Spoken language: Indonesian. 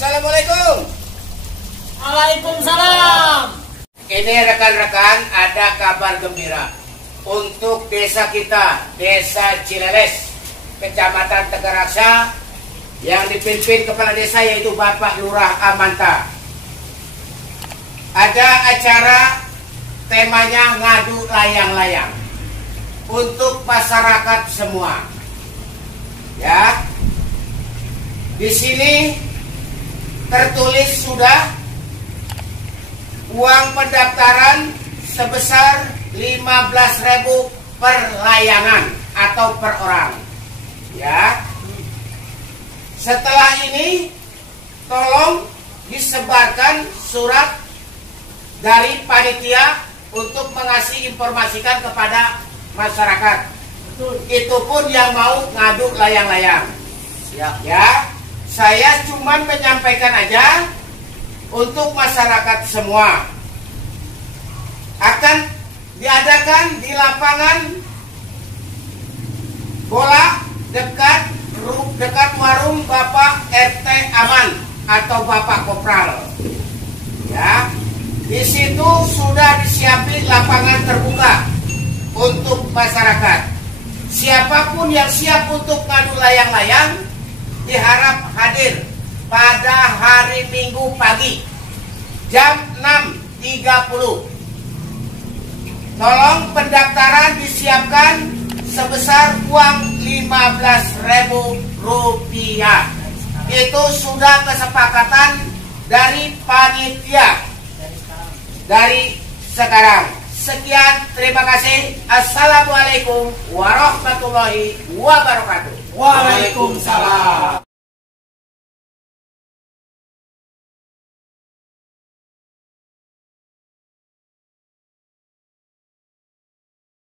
Assalamualaikum. Waalaikumsalam. Ini rekan-rekan, ada kabar gembira untuk desa kita, Desa Cileles, Kecamatan Tegaraksa, yang dipimpin kepala desa yaitu Bapak Lurah Amanta. Ada acara temanya ngadu layang-layang untuk masyarakat semua. Ya, di sini tertulis sudah uang pendaftaran sebesar 15.000 per layangan atau per orang. Ya. Setelah ini tolong disebarkan surat dari panitia untuk mengasih informasikan kepada masyarakat. Itu pun yang mau ngadu layang-layang. Ya, saya cuma menyampaikan aja untuk masyarakat semua. Akan diadakan di lapangan bola dekat warung Bapak RT Aman atau Bapak Kopral. Ya, di situ sudah disiapin lapangan terbuka untuk masyarakat. Siapapun yang siap untuk ngadu layang-layang diharap hadir pada hari Minggu pagi jam 6.30. Tolong pendaftaran disiapkan sebesar uang 15.000 rupiah. Itu sudah kesepakatan dari panitia dari sekarang. Sekian, terima kasih. Assalamualaikum warahmatullahi wabarakatuh. Waalaikumsalam.